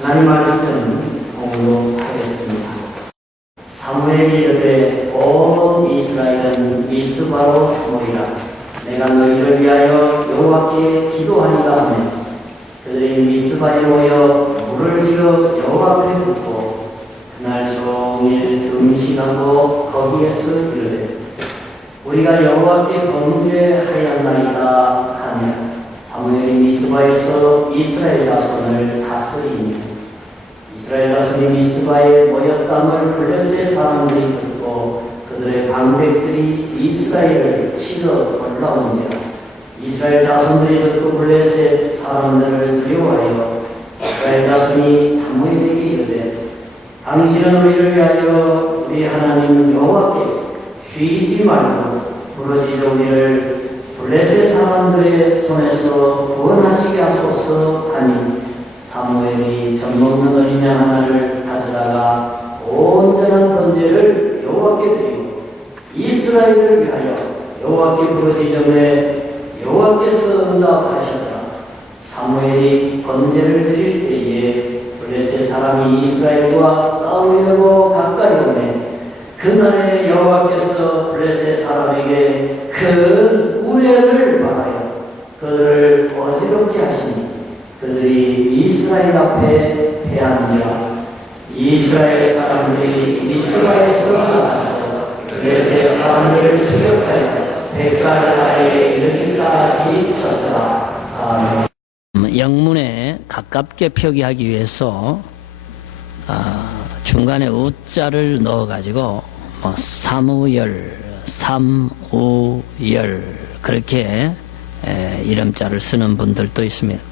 하나님 말씀 공독하겠습니다. 사무엘이 이르되 온 이스라엘은 미스바로 모이라. 내가 너희를 위하여 여호와께 기도하리라 하매 그들이 미스바에 모여 물을 들여 여호와 앞에 붓고 그날 종일 금식하고 거기에서 이르되 우리가 여호와께 범죄하였나이다 하며 사무엘이 미스바에서 이스라엘 자손을 다스리니 이스라엘 자손이 미스바에 모였담을 블레셋 사람들이 듣고 그들의 방백들이 이스라엘을 치러 올라온지라. 이스라엘 자손들이 듣고 블레셋 사람들을 두려워하여 이스라엘 자손이 사무엘에게 이르되 당신은 우리를 위하여 우리 하나님 여호와께 쉬지 말고 부르짖어 우리를 블레셋 사람들의 손에서 구원하시게 하소서 하니 사무엘이 젖먹는 어린 양 하나를 가져다가 온전한 번제를 여호와께 드리고 이스라엘을 위하여 여호와께 부르짖음에 여호와께서 응답하셨더라. 사무엘이 번제를 드릴 때에 블레셋 사람이 이스라엘과 싸우려고 가까이 오매 그날에 여호와께서 블레셋 사람에게 큰 우레를 받아요 그들을 어지럽게 하시니 그들이 이스라엘 앞에 패한지라. 이스라엘 사람들이 미스바에서 나가서 블레셋 사람들을 추격하여 백갈 아래에 이르기까지 쳤더라. 아멘. 영문에 가깝게 표기하기 위해서 중간에 우자를 넣어가지고 사무열, 삼우열 그렇게 이름자를 쓰는 분들도 있습니다.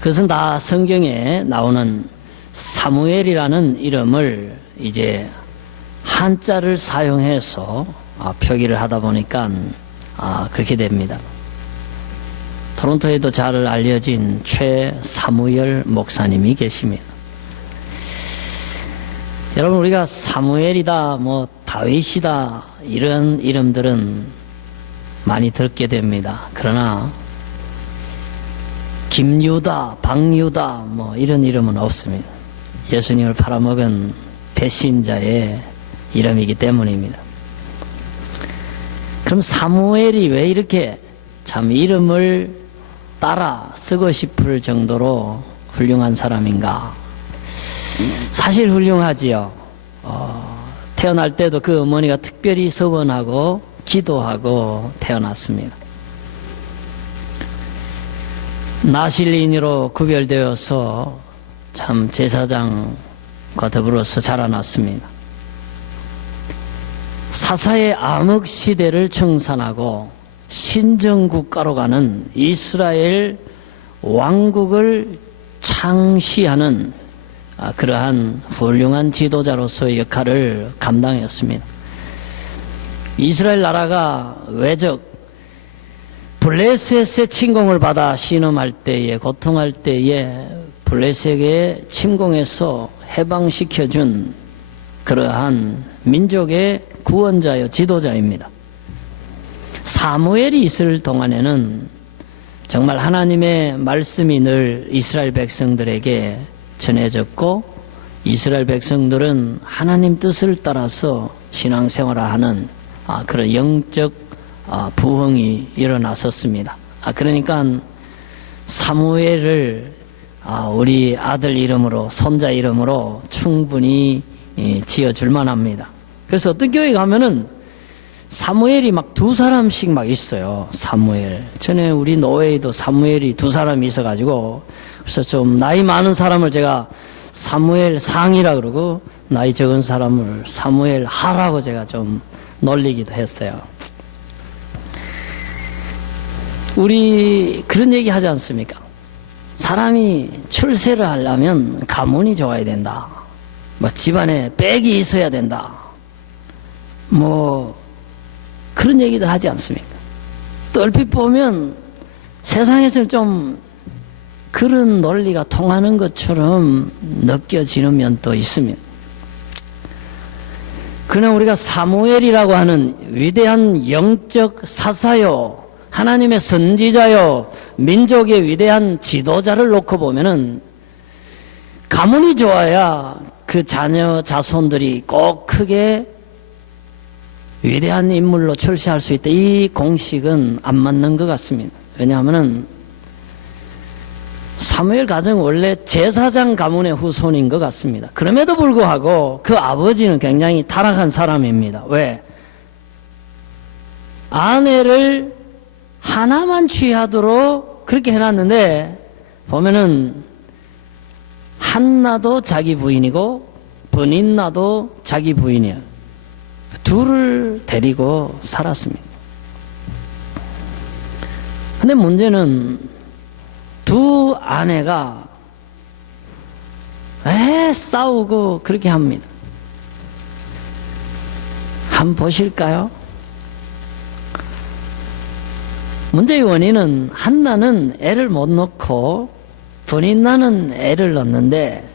그것은 다 성경에 나오는 사무엘이라는 이름을 이제 한자를 사용해서 표기를 하다 보니까 그렇게 됩니다. 토론토에도 잘 알려진 최사무엘 목사님이 계십니다. 여러분, 우리가 사무엘이다, 다윗이다, 이런 이름들은 많이 듣게 됩니다. 그러나, 김유다, 박유다, 이런 이름은 없습니다. 예수님을 팔아먹은 배신자의 이름이기 때문입니다. 그럼 사무엘이 왜 이렇게 참 이름을 따라 쓰고 싶을 정도로 훌륭한 사람인가? 사실 훌륭하지요. 태어날 때도 그 어머니가 특별히 서원하고 기도하고 태어났습니다. 나실인으로 구별되어서 참 제사장과 더불어서 자라났습니다. 사사의 암흑 시대를 청산하고 신정국가로 가는 이스라엘 왕국을 창시하는 그러한 훌륭한 지도자로서의 역할을 감당했습니다. 이스라엘 나라가 외적 블레셋의 침공을 받아 신음할 때에, 고통할 때에 블레셋의 침공에서 해방시켜준 그러한 민족의 구원자요 지도자입니다. 사무엘이 있을 동안에는 정말 하나님의 말씀이 늘 이스라엘 백성들에게 전해졌고 이스라엘 백성들은 하나님 뜻을 따라서 신앙생활을 하는 그런 영적 부흥이 일어났었습니다. 그러니까 사무엘을 우리 아들 이름으로, 손자 이름으로 충분히 지어줄 만합니다. 그래서 어떤 교회 가면은 사무엘이 두 사람씩 있어요. 사무엘. 전에 우리 노회에도 사무엘이 두 사람이 있어가지고, 그래서 좀 나이 많은 사람을 제가 사무엘 상이라 그러고, 나이 적은 사람을 사무엘 하라고 제가 좀 놀리기도 했어요. 우리 그런 얘기 하지 않습니까? 사람이 출세를 하려면 가문이 좋아야 된다. 집안에 빽이 있어야 된다. 그런 얘기들 하지 않습니까? 또 얼핏 보면 세상에서 좀 그런 논리가 통하는 것처럼 느껴지는 면도 있습니다. 그러나 우리가 사무엘이라고 하는 위대한 영적 사사요, 하나님의 선지자요, 민족의 위대한 지도자를 놓고 보면은 가문이 좋아야 그 자녀 자손들이 꼭 크게 위대한 인물로 출세할 수 있다. 이 공식은 안 맞는 것 같습니다. 왜냐하면 사무엘 가정은 원래 제사장 가문의 후손인 것 같습니다. 그럼에도 불구하고 그 아버지는 굉장히 타락한 사람입니다. 왜? 아내를 하나만 취하도록 그렇게 해놨는데 보면은 한나도 자기 부인이고 브닌나도 자기 부인이에요. 둘을 데리고 살았습니다. 근데 문제는 두 아내가 싸우고 그렇게 합니다. 한번 보실까요? 문제의 원인은 한나는 애를 못 낳고 브닌나는 애를 낳는데,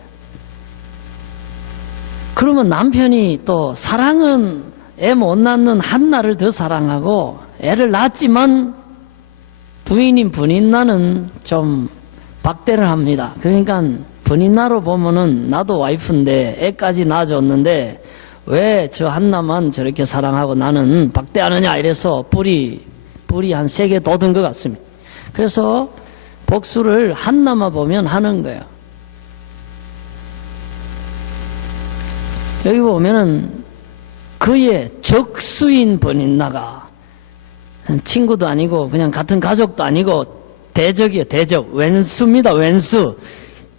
그러면 남편이 또 사랑은 애 못 낳는 한나를 더 사랑하고 애를 낳았지만 부인인 브닌나는 좀 박대를 합니다. 그러니까 브닌나로 보면은 나도 와이프인데 애까지 낳아줬는데 왜 저 한나만 저렇게 사랑하고 나는 박대하느냐 이래서 뿔이 한 3개 돋은 것 같습니다. 그래서 복수를 한나만 보면 하는 거예요. 여기 보면은 그의 적수인 브닌나가 친구도 아니고 그냥 같은 가족도 아니고 대적이에요. 대적. 왼수입니다. 왼수.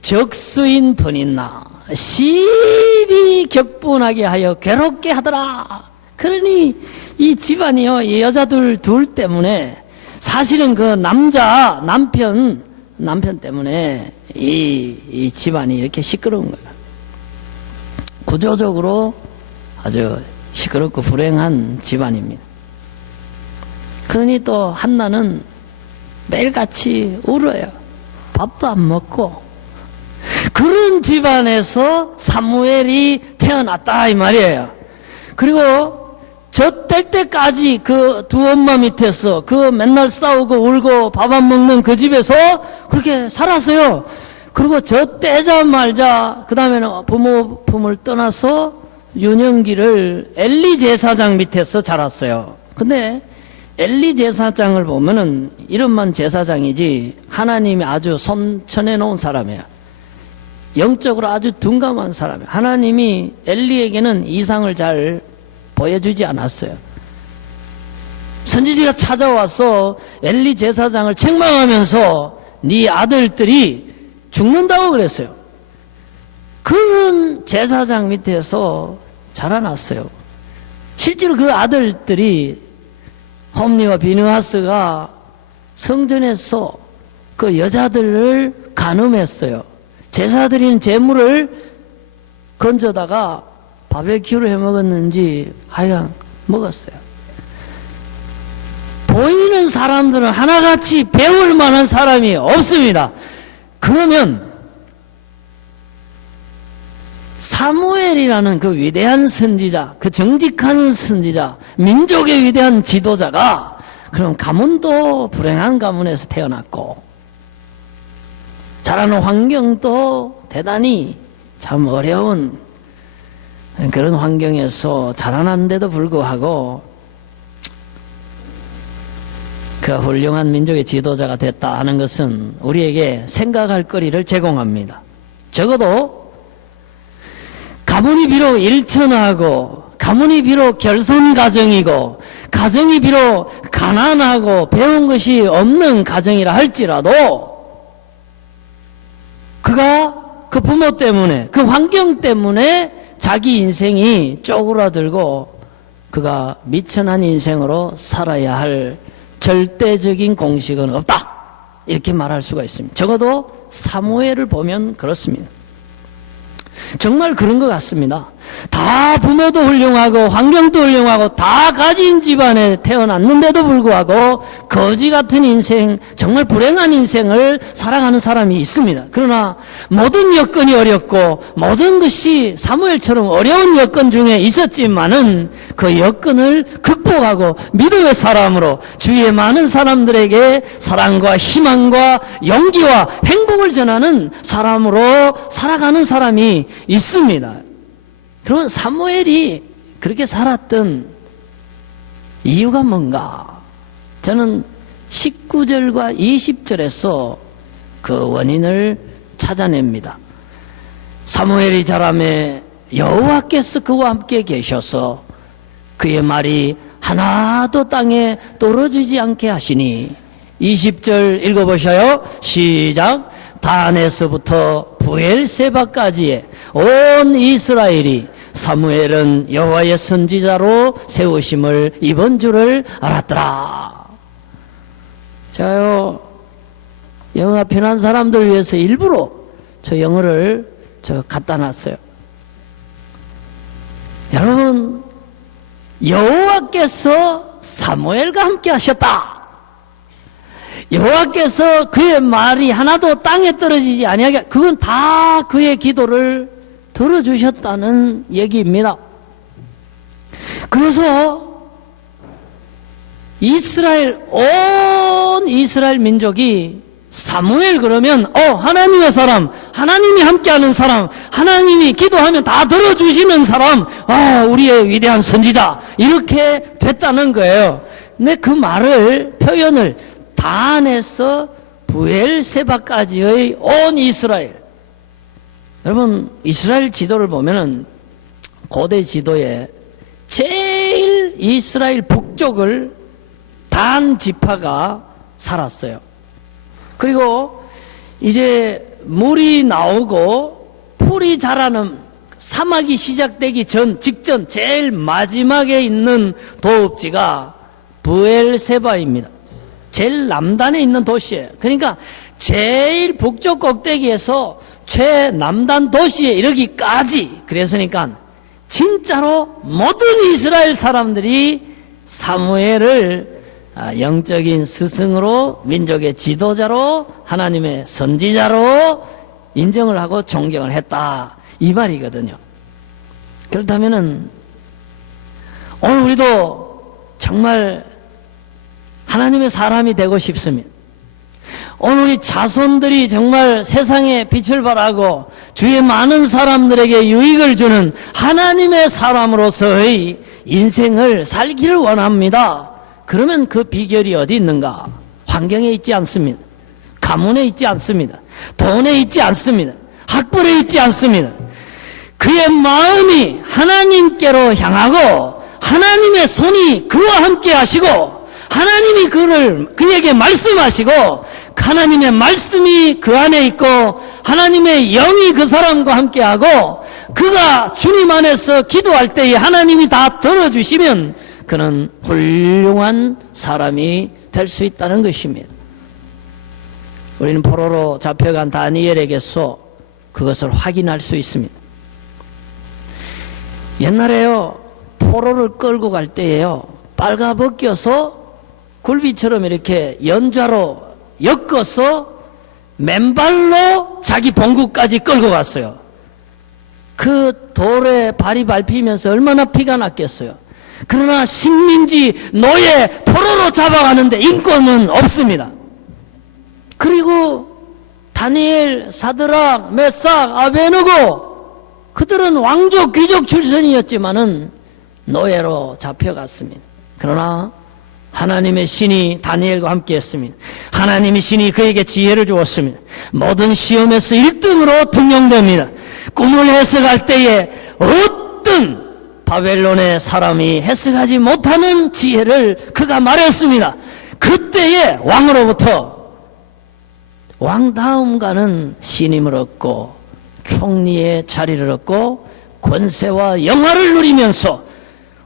적수인 브닌나 시비 격분하게 하여 괴롭게 하더라. 그러니 이 집안이요, 이 여자들 둘 때문에 사실은 그 남편 때문에 이 집안이 이렇게 시끄러운 거예요. 구조적으로 아주 시끄럽고 불행한 집안입니다. 그러니 또 한나는 매일같이 울어요. 밥도 안 먹고. 그런 집안에서 사무엘이 태어났다 이 말이에요. 그리고 젖될 때까지 그 두 엄마 밑에서 그 맨날 싸우고 울고 밥 안 먹는 그 집에서 그렇게 살았어요. 그리고 젖대자마자 그 다음에는 부모 품을 떠나서 유년기를 엘리 제사장 밑에서 자랐어요. 근데 엘리 제사장을 보면은 이름만 제사장이지 하나님이 아주 손천해 놓은 사람이에요. 영적으로 아주 둔감한 사람이에요. 하나님이 엘리에게는 이상을 잘 보여주지 않았어요. 선지자가 찾아와서 엘리 제사장을 책망하면서 네 아들들이 죽는다고 그랬어요. 그런 제사장 밑에서 자라났어요. 실제로 그 아들들이 홈리와 비느하스가 성전에서 그 여자들을 간음했어요. 제사 드리는 제물을 건져다가 바베큐를 해 먹었는지 하여간 먹었어요. 보이는 사람들은 하나같이 배울 만한 사람이 없습니다. 그러면 사무엘이라는 그 위대한 선지자, 그 정직한 선지자, 민족의 위대한 지도자가 그럼 가문도 불행한 가문에서 태어났고 자라는 환경도 대단히 참 어려운 그런 환경에서 자라났는데도 불구하고 그 훌륭한 민족의 지도자가 됐다 하는 것은 우리에게 생각할 거리를 제공합니다. 적어도 가문이 비록 일천하고 가문이 비록 결손 가정이고 가정이 비록 가난하고 배운 것이 없는 가정이라 할지라도 그가 그 부모 때문에 그 환경 때문에 자기 인생이 쪼그라들고 그가 미천한 인생으로 살아야 할 절대적인 공식은 없다 이렇게 말할 수가 있습니다. 적어도 사무엘을 보면 그렇습니다. 정말 그런 것 같습니다. 다 부모도 훌륭하고 환경도 훌륭하고 다 가진 집안에 태어났는데도 불구하고 거지 같은 인생, 정말 불행한 인생을 살아가는 사람이 있습니다. 그러나 모든 여건이 어렵고 모든 것이 사무엘처럼 어려운 여건 중에 있었지만은 그 여건을 극복하고 믿음의 사람으로 주위의 많은 사람들에게 사랑과 희망과 용기와 행복을 전하는 사람으로 살아가는 사람이 있습니다. 그러면 사무엘이 그렇게 살았던 이유가 뭔가? 저는 19절과 20절에서 그 원인을 찾아냅니다. 사무엘이 자라매 여호와께서 그와 함께 계셔서 그의 말이 하나도 땅에 떨어지지 않게 하시니 20절 읽어보셔요. 시작. 단에서부터 부엘세바까지의 온 이스라엘이 사무엘은 여호와의 선지자로 세우심을 입은 줄을 알았더라. 자요, 영어가 편한 사람들 위해서 일부러 저 영어를 갖다 놨어요. 여러분, 여호와께서 사무엘과 함께 하셨다. 여호와께서 그의 말이 하나도 땅에 떨어지지 아니하게, 그건 다 그의 기도를 들어주셨다는 얘기입니다. 그래서 온 이스라엘 민족이 사무엘 그러면 하나님의 사람, 하나님이 함께하는 사람, 하나님이 기도하면 다 들어주시는 사람, 우리의 위대한 선지자, 이렇게 됐다는 거예요. 근데 그 말을, 표현을 단에서 부엘세바까지의 온 이스라엘. 여러분, 이스라엘 지도를 보면은 고대 지도에 제일 이스라엘 북쪽을 단 지파가 살았어요. 그리고 이제 물이 나오고 풀이 자라는 사막이 시작되기 직전 제일 마지막에 있는 도읍지가 부엘세바입니다. 제일 남단에 있는 도시예요. 그러니까 제일 북쪽 꼭대기에서 최남단 도시에 이르기까지, 그랬으니까 진짜로 모든 이스라엘 사람들이 사무엘을 영적인 스승으로, 민족의 지도자로, 하나님의 선지자로 인정을 하고 존경을 했다, 이 말이거든요. 그렇다면은 오늘 우리도 정말 하나님의 사람이 되고 싶습니다. 오늘 우리 자손들이 정말 세상에 빛을 발하고 주위의 많은 사람들에게 유익을 주는 하나님의 사람으로서의 인생을 살기를 원합니다. 그러면 그 비결이 어디 있는가? 환경에 있지 않습니다. 가문에 있지 않습니다. 돈에 있지 않습니다. 학벌에 있지 않습니다. 그의 마음이 하나님께로 향하고 하나님의 손이 그와 함께 하시고 하나님이 그에게 말씀하시고 하나님의 말씀이 그 안에 있고 하나님의 영이 그 사람과 함께하고 그가 주님 안에서 기도할 때에 하나님이 다 들어주시면 그는 훌륭한 사람이 될 수 있다는 것입니다. 우리는 포로로 잡혀간 다니엘에게서 그것을 확인할 수 있습니다. 옛날에요, 포로를 끌고 갈 때에요, 빨가벗겨서 굴비처럼 이렇게 연좌로 엮어서 맨발로 자기 본국까지 끌고 갔어요. 그 돌에 발이 밟히면서 얼마나 피가 났겠어요. 그러나 식민지 노예 포로로 잡아가는데 인권은 없습니다. 그리고 다니엘, 사드락, 메삭, 아베느고, 그들은 왕족 귀족 출신이었지만은 노예로 잡혀갔습니다. 그러나 하나님의 신이 다니엘과 함께 했습니다. 하나님의 신이 그에게 지혜를 주었습니다. 모든 시험에서 1등으로 등용됩니다. 꿈을 해석할 때에 어떤 바벨론의 사람이 해석하지 못하는 지혜를 그가 말했습니다. 그때에 왕으로부터 왕 다음가는 신임을 얻고 총리의 자리를 얻고 권세와 영화를 누리면서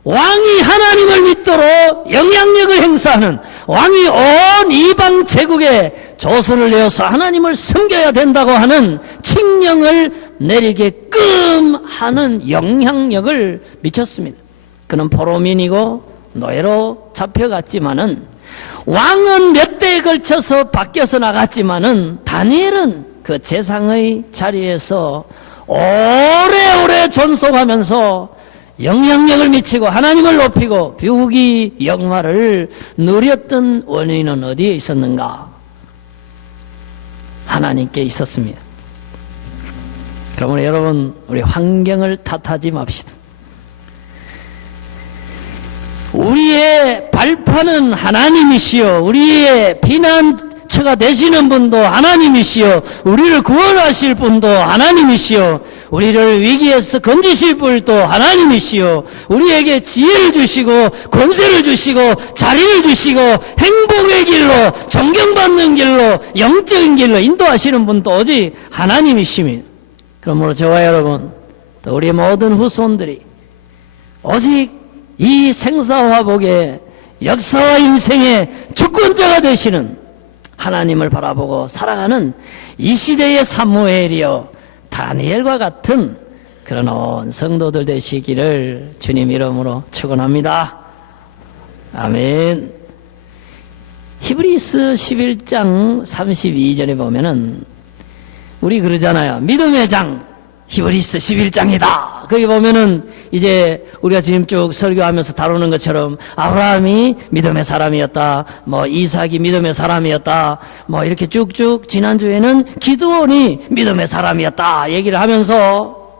왕이 하나님을 믿도록 영향력을 행사하는, 왕이 온 이방 제국에 조서를 내어서 하나님을 섬겨야 된다고 하는 칙령을 내리게끔 하는 영향력을 미쳤습니다. 그는 포로민이고 노예로 잡혀갔지만은, 왕은 몇 대에 걸쳐서 바뀌어서 나갔지만은, 다니엘은 그 재상의 자리에서 오래오래 존속하면서 영향력을 미치고 하나님을 높이고 비후기 영화를 누렸던 원인은 어디에 있었는가? 하나님께 있었습니다. 그러므로 여러분, 우리 환경을 탓하지 맙시다. 우리의 발판은 하나님이시요, 우리의 피난처가 되시는 분도 하나님이시요, 우리를 구원하실 분도 하나님이시요, 우리를 위기에서 건지실 분도 하나님이시요, 우리에게 지혜를 주시고 권세를 주시고 자리를 주시고 행복의 길로, 존경받는 길로, 영적인 길로 인도하시는 분도 오직 하나님이십니다. 그러므로 저와 여러분, 또 우리 모든 후손들이 오직 이 생사화복의 역사와 인생의 주권자가 되시는 하나님을 바라보고 살아가는 이 시대의 사무엘이요 다니엘과 같은 그런 온 성도들 되시기를 주님 이름으로 축원합니다. 아멘. 히브리서 11장 32절에 보면은 우리 그러잖아요. 믿음의 장 히브리서 11장이다. 거기 보면은 이제 우리가 지금 쭉 설교하면서 다루는 것처럼 아브라함이 믿음의 사람이었다, 뭐 이삭이 믿음의 사람이었다, 뭐 이렇게 쭉쭉 지난주에는 기드온이 믿음의 사람이었다 얘기를 하면서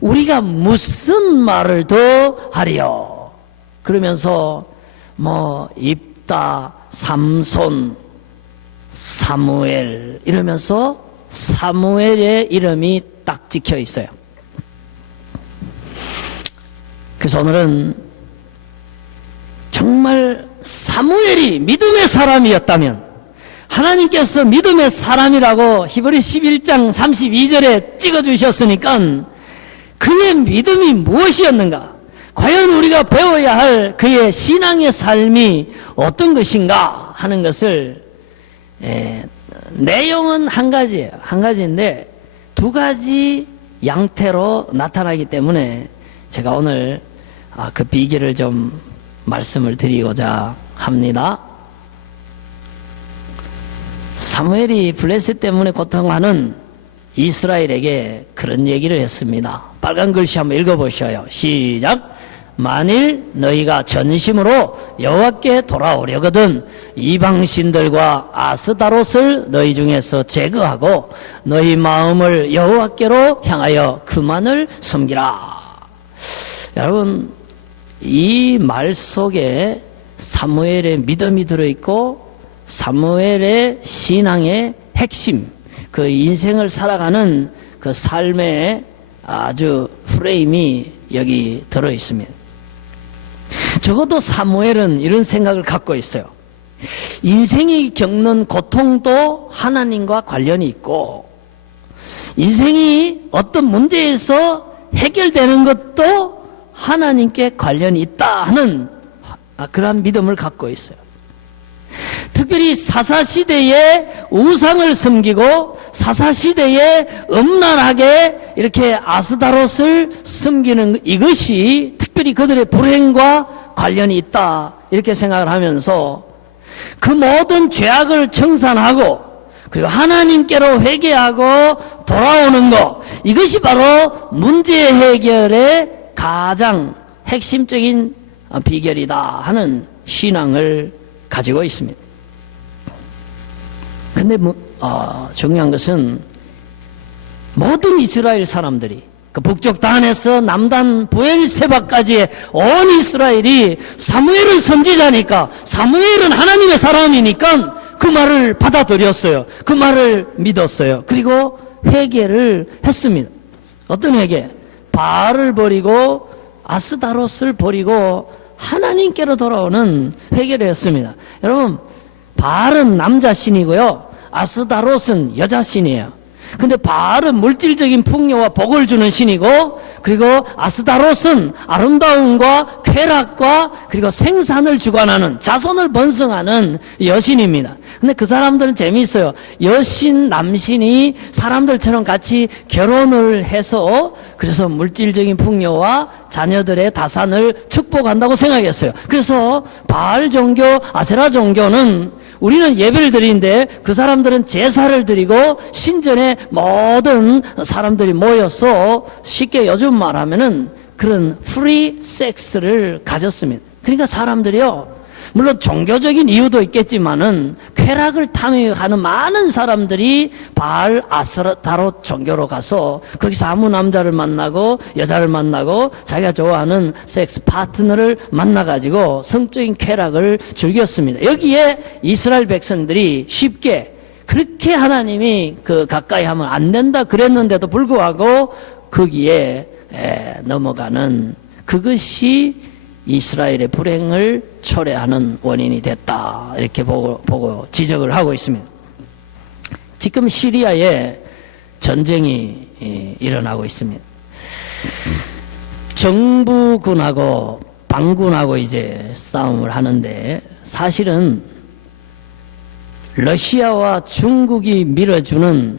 우리가 무슨 말을 더 하리요? 그러면서 뭐 입다, 삼손, 사무엘 이러면서 사무엘의 이름이 딱 찍혀 있어요. 그래서 오늘은 정말 사무엘이 믿음의 사람이었다면, 하나님께서 믿음의 사람이라고 히브리 11장 32절에 찍어주셨으니까 그의 믿음이 무엇이었는가, 과연 우리가 배워야 할 그의 신앙의 삶이 어떤 것인가 하는 것을, 내용은 한 가지예요. 한 가지인데 두 가지 양태로 나타나기 때문에 제가 오늘 그 비결을 좀 말씀을 드리고자 합니다. 사무엘이 블레셋 때문에 고통하는 이스라엘에게 그런 얘기를 했습니다. 빨간 글씨 한번 읽어보셔요. 시작. 만일 너희가 전심으로 여호와께 돌아오려거든 이방신들과 아스다롯을 너희 중에서 제거하고 너희 마음을 여호와께로 향하여 그만을 섬기라. 여러분, 이 말 속에 사무엘의 믿음이 들어있고 사무엘의 신앙의 핵심, 그 인생을 살아가는 그 삶의 아주 프레임이 여기 들어있습니다. 적어도 사무엘은 이런 생각을 갖고 있어요. 인생이 겪는 고통도 하나님과 관련이 있고, 인생이 어떤 문제에서 해결되는 것도 하나님께 관련이 있다 하는 그러한 믿음을 갖고 있어요. 특별히 사사시대에 우상을 섬기고 사사시대에 음란하게 이렇게 아스다롯을 섬기는 이것이 특별히 그들의 불행과 관련이 있다 이렇게 생각을 하면서 그 모든 죄악을 청산하고 그리고 하나님께로 회개하고 돌아오는 것, 이것이 바로 문제 해결의 가장 핵심적인 비결이다 하는 신앙을 가지고 있습니다. 근데 중요한 것은 모든 이스라엘 사람들이 그 북쪽 단에서 남단 부엘세바까지의 온 이스라엘이 사무엘은 선지자니까, 사무엘은 하나님의 사람이니까 그 말을 받아들였어요. 그 말을 믿었어요. 그리고 회개를 했습니다. 어떤 회개? 바알을 버리고 아스다롯을 버리고 하나님께로 돌아오는 회개를 했습니다. 여러분, 바알은 남자 신이고요, 아스다롯은 여자 신이에요. 근데 바알은 물질적인 풍요와 복을 주는 신이고, 그리고 아스타롯은 아름다움과 쾌락과 그리고 생산을 주관하는, 자손을 번성하는 여신입니다. 근데 그 사람들은 재미있어요. 여신, 남신이 사람들처럼 같이 결혼을 해서 그래서 물질적인 풍요와 자녀들의 다산을 축복한다고 생각했어요. 그래서 바알 종교, 아세라 종교는 우리는 예배를 드리는데 그 사람들은 제사를 드리고 신전에 모든 사람들이 모여서 쉽게 요즘 말하면은 그런 프리 섹스를 가졌습니다. 그러니까 사람들이요, 물론 종교적인 이유도 있겠지만은 쾌락을 탐욕하는 많은 사람들이 바알 아스타롯 종교로 가서 거기서 아무 남자를 만나고 여자를 만나고 자기가 좋아하는 섹스 파트너를 만나가지고 성적인 쾌락을 즐겼습니다. 여기에 이스라엘 백성들이 쉽게 그렇게 하나님이 가까이 하면 안 된다 그랬는데도 불구하고 거기에 넘어가는, 그것이 이스라엘의 불행을 초래하는 원인이 됐다, 이렇게 보고 지적을 하고 있습니다. 지금 시리아에 전쟁이 일어나고 있습니다. 정부군하고 반군하고 이제 싸움을 하는데, 사실은 러시아와 중국이 밀어주는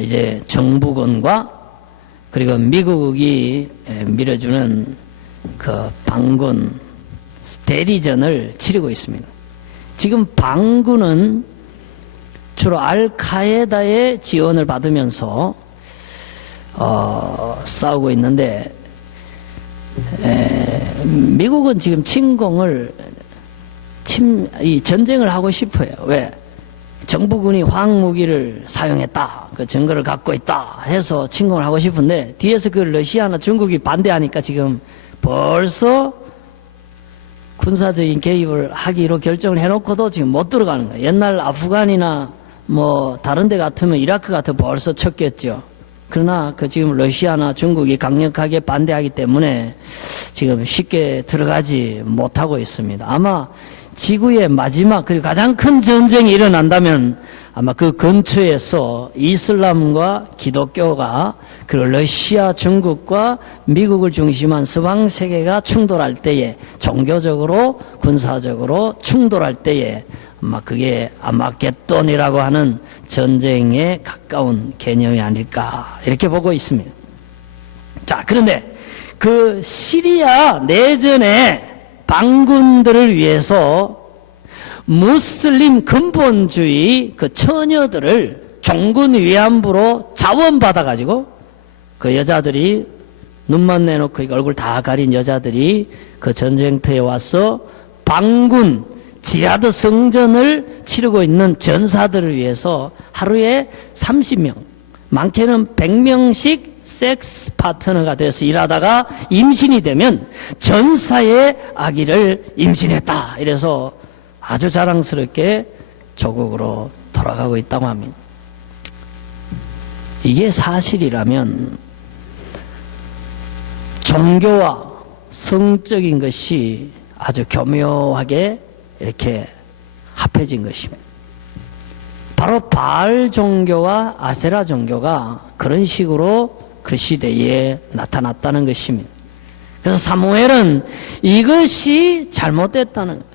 이제 정부군과 그리고 미국이 밀어주는 그 반군 대리전을 치르고 있습니다. 지금 반군은 주로 알카에다의 지원을 받으면서 싸우고 있는데, 미국은 지금 이 전쟁을 하고 싶어요. 왜? 정부군이 화학무기를 사용했다, 그 증거를 갖고 있다 해서 침공을 하고 싶은데, 뒤에서 그 러시아나 중국이 반대하니까 지금 벌써 군사적인 개입을 하기로 결정을 해놓고도 지금 못 들어가는 거예요. 옛날 아프간이나 뭐 다른 데 같으면 이라크 같으면 벌써 쳤겠죠. 그러나 지금 러시아나 중국이 강력하게 반대하기 때문에 지금 쉽게 들어가지 못하고 있습니다. 아마 지구의 마지막 그리고 가장 큰 전쟁이 일어난다면 아마 그 근처에서 이슬람과 기독교가 그리고 러시아, 중국과 미국을 중심한 서방 세계가 충돌할 때에, 종교적으로 군사적으로 충돌할 때에 아마 그게 아마겟돈이라고 하는 전쟁에 가까운 개념이 아닐까, 이렇게 보고 있습니다. 자, 그런데 그 시리아 내전에 반군들을 위해서 무슬림 근본주의 그 처녀들을 종군 위안부로 자원받아가지고 그 여자들이 눈만 내놓고 얼굴 다 가린 여자들이 그 전쟁터에 와서 반군 지하드 성전을 치르고 있는 전사들을 위해서 하루에 30명, 많게는 100명씩 섹스 파트너가 돼서 일하다가 임신이 되면 전사의 아기를 임신했다, 이래서 아주 자랑스럽게 조국으로 돌아가고 있다고 합니다. 이게 사실이라면 종교와 성적인 것이 아주 교묘하게 이렇게 합해진 것입니다. 바로 바알 종교와 아세라 종교가 그런 식으로 그 시대에 나타났다는 것입니다. 그래서 사무엘은 이것이 잘못됐다는 거예요.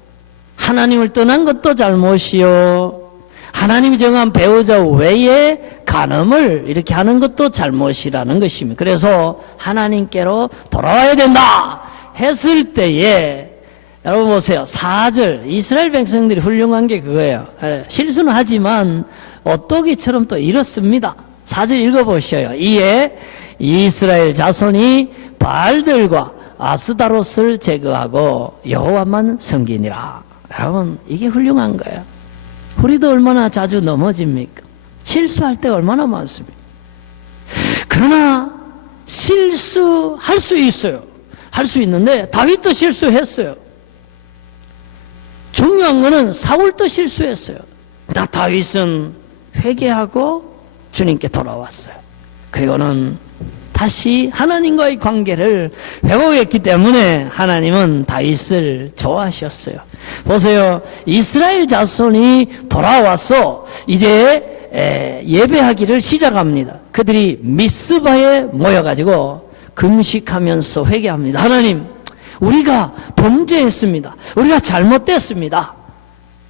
하나님을 떠난 것도 잘못이요, 하나님이 정한 배우자 외에 간음을 이렇게 하는 것도 잘못이라는 것입니다. 그래서 하나님께로 돌아와야 된다 했을 때에, 여러분 보세요. 4절, 이스라엘 백성들이 훌륭한 게 그거예요. 실수는 하지만 오또기처럼 또 이렇습니다. 4절 읽어보셔요. 이에 이스라엘 자손이 바알들과 아스다롯을 제거하고 여호와만 섬기니라. 여러분, 이게 훌륭한 거예요. 우리도 얼마나 자주 넘어집니까? 실수할 때가 얼마나 많습니까? 그러나 실수할 수 있어요. 할 수 있는데 다윗도 실수했어요. 중요한 거는 사울도 실수했어요. 나 다윗은 회개하고 주님께 돌아왔어요. 그리고는 다시 하나님과의 관계를 회복했기 때문에 하나님은 다윗을 좋아하셨어요. 보세요. 이스라엘 자손이 돌아와서 이제 예배하기를 시작합니다. 그들이 미스바에 모여가지고 금식하면서 회개합니다. 하나님, 우리가 범죄했습니다. 우리가 잘못됐습니다.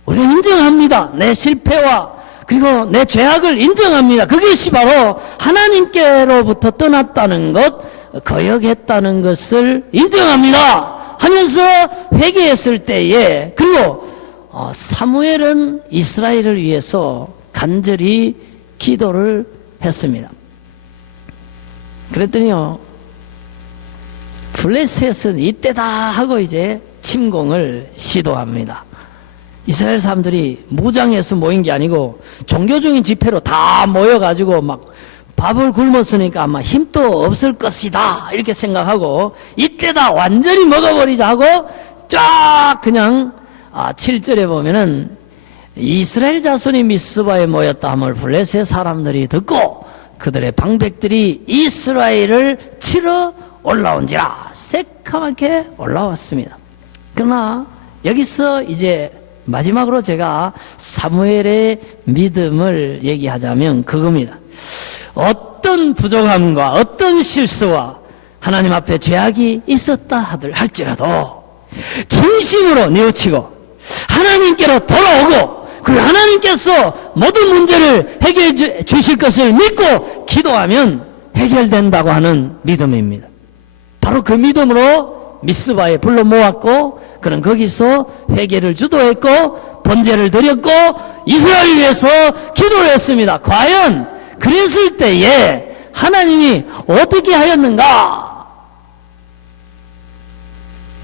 우리가 인정합니다. 내 실패와 그리고 내 죄악을 인정합니다. 그것이 바로 하나님께로부터 떠났다는 것, 거역했다는 것을 인정합니다 하면서 회개했을 때에, 그리고 사무엘은 이스라엘을 위해서 간절히 기도를 했습니다. 그랬더니요, 블레셋은 이때다 하고 이제 침공을 시도합니다. 이스라엘 사람들이 무장해서 모인 게 아니고 종교적인 집회로 다 모여가지고 막 밥을 굶었으니까 아마 힘도 없을 것이다 이렇게 생각하고 이때다 완전히 먹어버리자 하고 쫙 그냥 7절에 보면은 이스라엘 자손이 미스바에 모였다 함을 블레셋 사람들이 듣고 그들의 방백들이 이스라엘을 치러 올라온지라. 새까맣게 올라왔습니다. 그러나 여기서 이제 마지막으로 제가 사무엘의 믿음을 얘기하자면 그겁니다. 어떤 부족함과 어떤 실수와 하나님 앞에 죄악이 있었다 할지라도 진심으로 뉘우치고 하나님께로 돌아오고 그리고 하나님께서 모든 문제를 해결해 주실 것을 믿고 기도하면 해결된다고 하는 믿음입니다. 바로 그 믿음으로 미스바에 불러 모았고 그는 거기서 회개를 주도했고 번제를 드렸고 이스라엘을 위해서 기도를 했습니다. 과연 그랬을 때에 하나님이 어떻게 하였는가?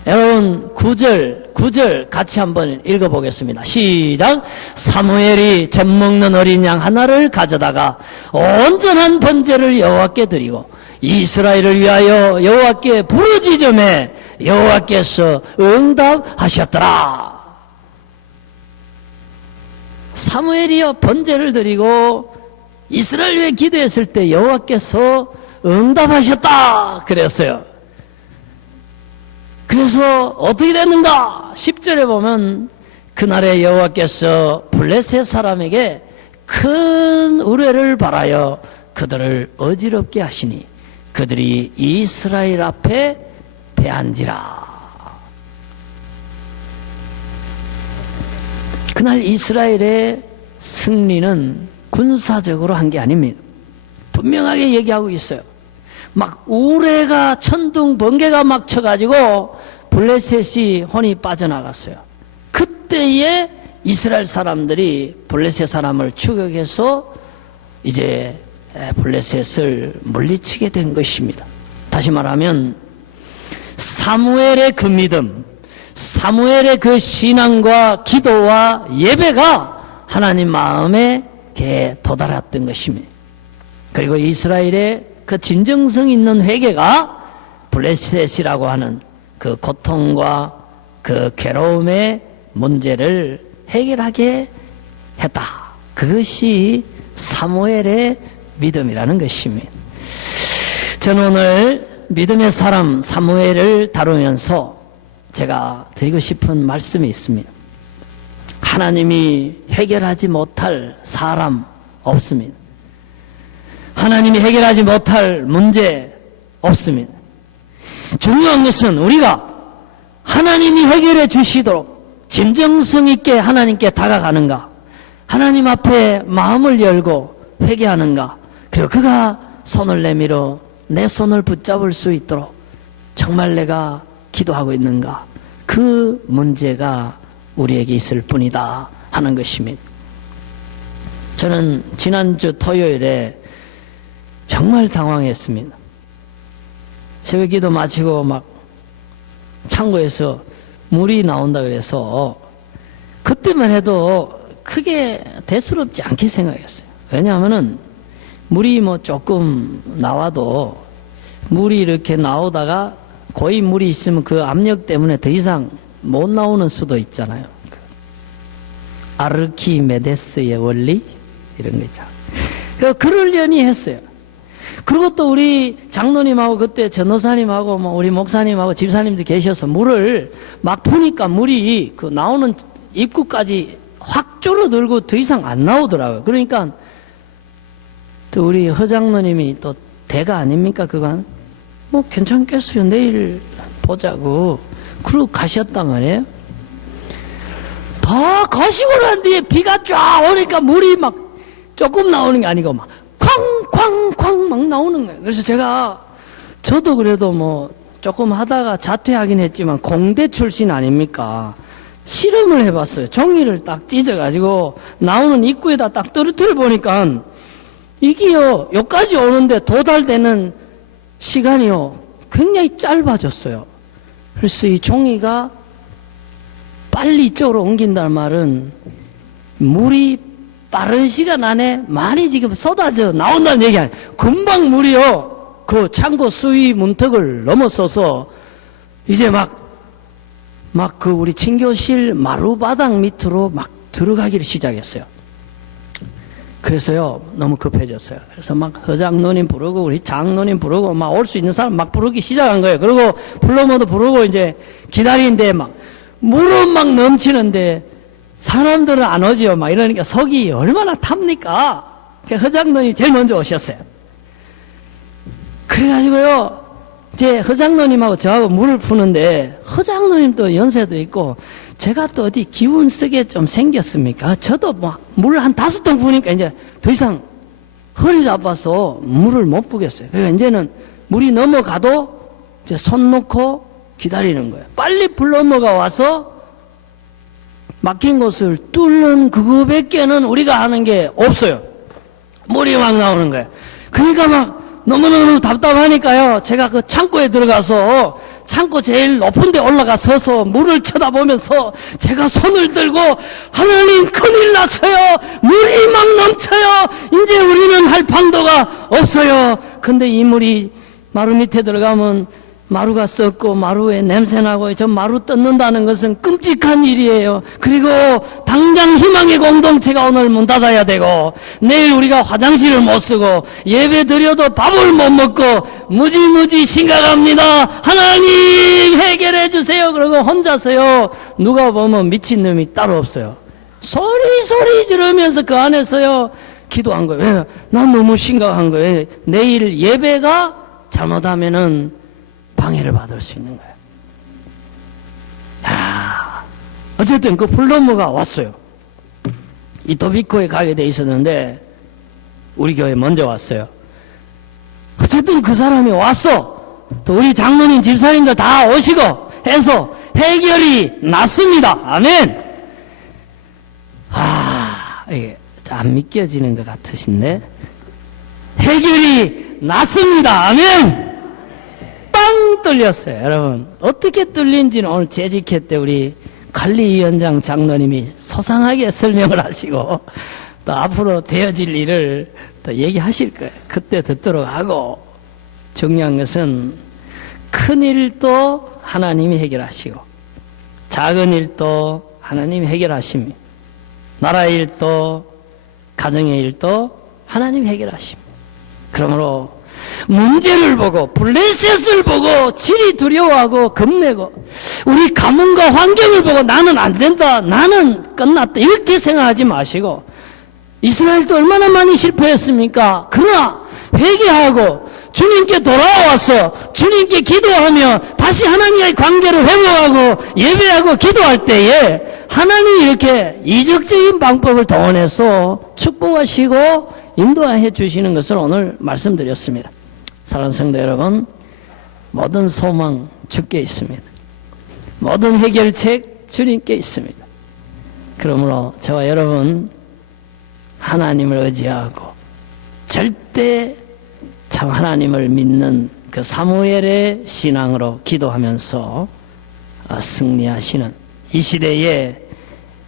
여러분 9절 같이 한번 읽어보겠습니다. 시작. 사무엘이 젖 먹는 어린 양 하나를 가져다가 온전한 번제를 여호와께 드리고 이스라엘을 위하여 여호와께 부르짖음에 여호와께서 응답하셨더라. 사무엘이여 번제를 드리고 이스라엘 위해 기도했을 때 여호와께서 응답하셨다 그랬어요. 그래서 어떻게 됐는가? 10절에 보면 그날에 여호와께서 블레셋 사람에게 큰 우레를 발하여 그들을 어지럽게 하시니 그들이 이스라엘 앞에 패한지라. 그날 이스라엘의 승리는 군사적으로 한 게 아닙니다. 분명하게 얘기하고 있어요. 막 우레가 천둥 번개가 막 쳐가지고 블레셋이 혼이 빠져나갔어요. 그때에 이스라엘 사람들이 블레셋 사람을 추격해서 이제 블레셋을 물리치게 된 것입니다. 다시 말하면 사무엘의 그 믿음, 사무엘의 그 신앙과 기도와 예배가 하나님 마음에 도달했던 것입니다. 그리고 이스라엘의 그 진정성 있는 회개가 블레셋이라고 하는 그 고통과 그 괴로움의 문제를 해결하게 했다. 그것이 사무엘의 믿음이라는 것입니다. 저는 오늘 믿음의 사람 사무엘을 다루면서 제가 드리고 싶은 말씀이 있습니다. 하나님이 해결하지 못할 사람 없습니다. 하나님이 해결하지 못할 문제 없습니다. 중요한 것은 우리가 하나님이 해결해 주시도록 진정성 있게 하나님께 다가가는가, 하나님 앞에 마음을 열고 회개하는가, 그리고 그가 손을 내밀어 내 손을 붙잡을 수 있도록 정말 내가 기도하고 있는가, 그 문제가 우리에게 있을 뿐이다 하는 것입니다. 저는 지난주 토요일에 정말 당황했습니다. 새벽 기도 마치고 막 창고에서 물이 나온다 그래서 그때만 해도 크게 대수롭지 않게 생각했어요. 왜냐하면은 물이 뭐 조금 나와도 물이 이렇게 나오다가 고이 물이 있으면 그 압력 때문에 더 이상 못 나오는 수도 있잖아요. 아르키메데스의 원리 이런 거 있잖아요. 그러려니 했어요. 그리고 또 우리 장로님하고 그때 전도사님하고 뭐 우리 목사님하고 집사님들 계셔서 물을 막 푸니까 물이 그 나오는 입구까지 확 줄어들고 더 이상 안 나오더라고요. 그러니까 또 우리 허장로님이 또 대가 아닙니까 그간? 뭐 괜찮겠어요. 내일 보자고. 그러고 가셨단 말이에요. 다 가시고 난 뒤에 비가 쫙 오니까 물이 막 조금 나오는 게 아니고 막 쾅쾅쾅 막 나오는 거예요. 그래서 저도 그래도 뭐 조금 하다가 자퇴하긴 했지만 공대 출신 아닙니까? 실험을 해봤어요. 종이를 딱 찢어가지고 나오는 입구에다 딱 떨어뜨려 보니까 이게요, 여기까지 오는데 도달되는 시간이요, 굉장히 짧아졌어요. 그래서 이 종이가 빨리 이쪽으로 옮긴다는 말은 물이 빠른 시간 안에 많이 지금 쏟아져 나온다는 얘기 아니에요. 금방 물이요, 그 창고 수위 문턱을 넘어서서 이제 막 그 우리 친교실 마루바닥 밑으로 막 들어가기를 시작했어요. 그래서요, 너무 급해졌어요. 그래서 막 허장노님 부르고 우리 장노님 부르고 막 올 수 있는 사람 막 부르기 시작한 거예요. 그리고 플러머도 부르고 이제 기다리는데 막 물은 막 넘치는데 사람들은 안 오지요. 막 이러니까 속이 얼마나 탑니까? 허장노님이 제일 먼저 오셨어요. 그래가지고요, 이제 허장노님하고 저하고 물을 푸는데 허장노님도 연세도 있고 제가 또 어디 기운 쓰게 좀 생겼습니까? 저도 뭐 물 한 5통 푸니까 이제 더 이상 허리가 아파서 물을 못 푸겠어요. 그러니까 이제는 물이 넘어가도 이제 손 놓고 기다리는 거예요. 빨리 플러머가 와서 막힌 곳을 뚫는 그거밖에는 우리가 하는 게 없어요. 물이 막 나오는 거예요. 그러니까 막 너무너무 답답하니까요, 제가 그 창고에 들어가서 창고 제일 높은 데 올라가 서서 물을 쳐다보면서 제가 손을 들고 하나님 큰일 났어요. 물이 막 넘쳐요. 이제 우리는 할 방도가 없어요. 근데 이 물이 마루 밑에 들어가면 마루가 썩고 마루에 냄새나고 저 마루 뜯는다는 것은 끔찍한 일이에요. 그리고 당장 희망의 공동체가 오늘 문 닫아야 되고 내일 우리가 화장실을 못 쓰고 예배 드려도 밥을 못 먹고 무지무지 심각합니다. 하나님 해결해 주세요. 그러고 혼자서요, 누가 보면 미친놈이 따로 없어요. 소리 지르면서 그 안에서요 기도한 거예요. 왜? 난 너무 심각한 거예요. 내일 예배가 잘못하면은 방해를 받을 수 있는 거예요. 어쨌든 그 플러머가 왔어요. 이토비코에 가게 돼 있었는데 우리 교회 먼저 왔어요. 어쨌든 그 사람이 왔어. 또 우리 장로님 집사님들 다 오시고 해서 해결이 났습니다. 아멘. 이게 안 믿겨지는 것 같으신데 해결이 났습니다. 아멘. 빵 뚫렸어요. 여러분, 어떻게 뚫린지는 오늘 재직회 때 우리 관리위원장 장로님이 소상하게 설명을 하시고 또 앞으로 되어질 일을 또 얘기하실 거예요. 그때 듣도록 하고, 중요한 것은 큰 일도 하나님이 해결하시고 작은 일도 하나님이 해결하십니다. 나라의 일도 가정의 일도 하나님이 해결하십니다. 그러므로 문제를 보고 블레셋을 보고 질이 두려워하고 겁내고 우리 가문과 환경을 보고 나는 안 된다, 나는 끝났다 이렇게 생각하지 마시고, 이스라엘도 얼마나 많이 실패했습니까? 그러나 회개하고 주님께 돌아와서 주님께 기도하며 다시 하나님과의 관계를 회복하고 예배하고 기도할 때에 하나님이 이렇게 이적적인 방법을 동원해서 축복하시고 인도해 주시는 것을 오늘 말씀드렸습니다. 사랑하는 성도 여러분, 모든 소망 주께 있습니다. 모든 해결책 주님께 있습니다. 그러므로 저와 여러분 하나님을 의지하고 절대 참 하나님을 믿는 그 사무엘의 신앙으로 기도하면서 승리하시는 이 시대에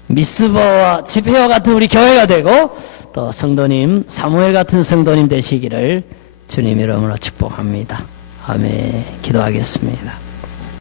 미스바와 집회와 같은 우리 교회가 되고 또 성도님, 사무엘 같은 성도님 되시기를 주님 이름으로 축복합니다. 아멘. 기도하겠습니다.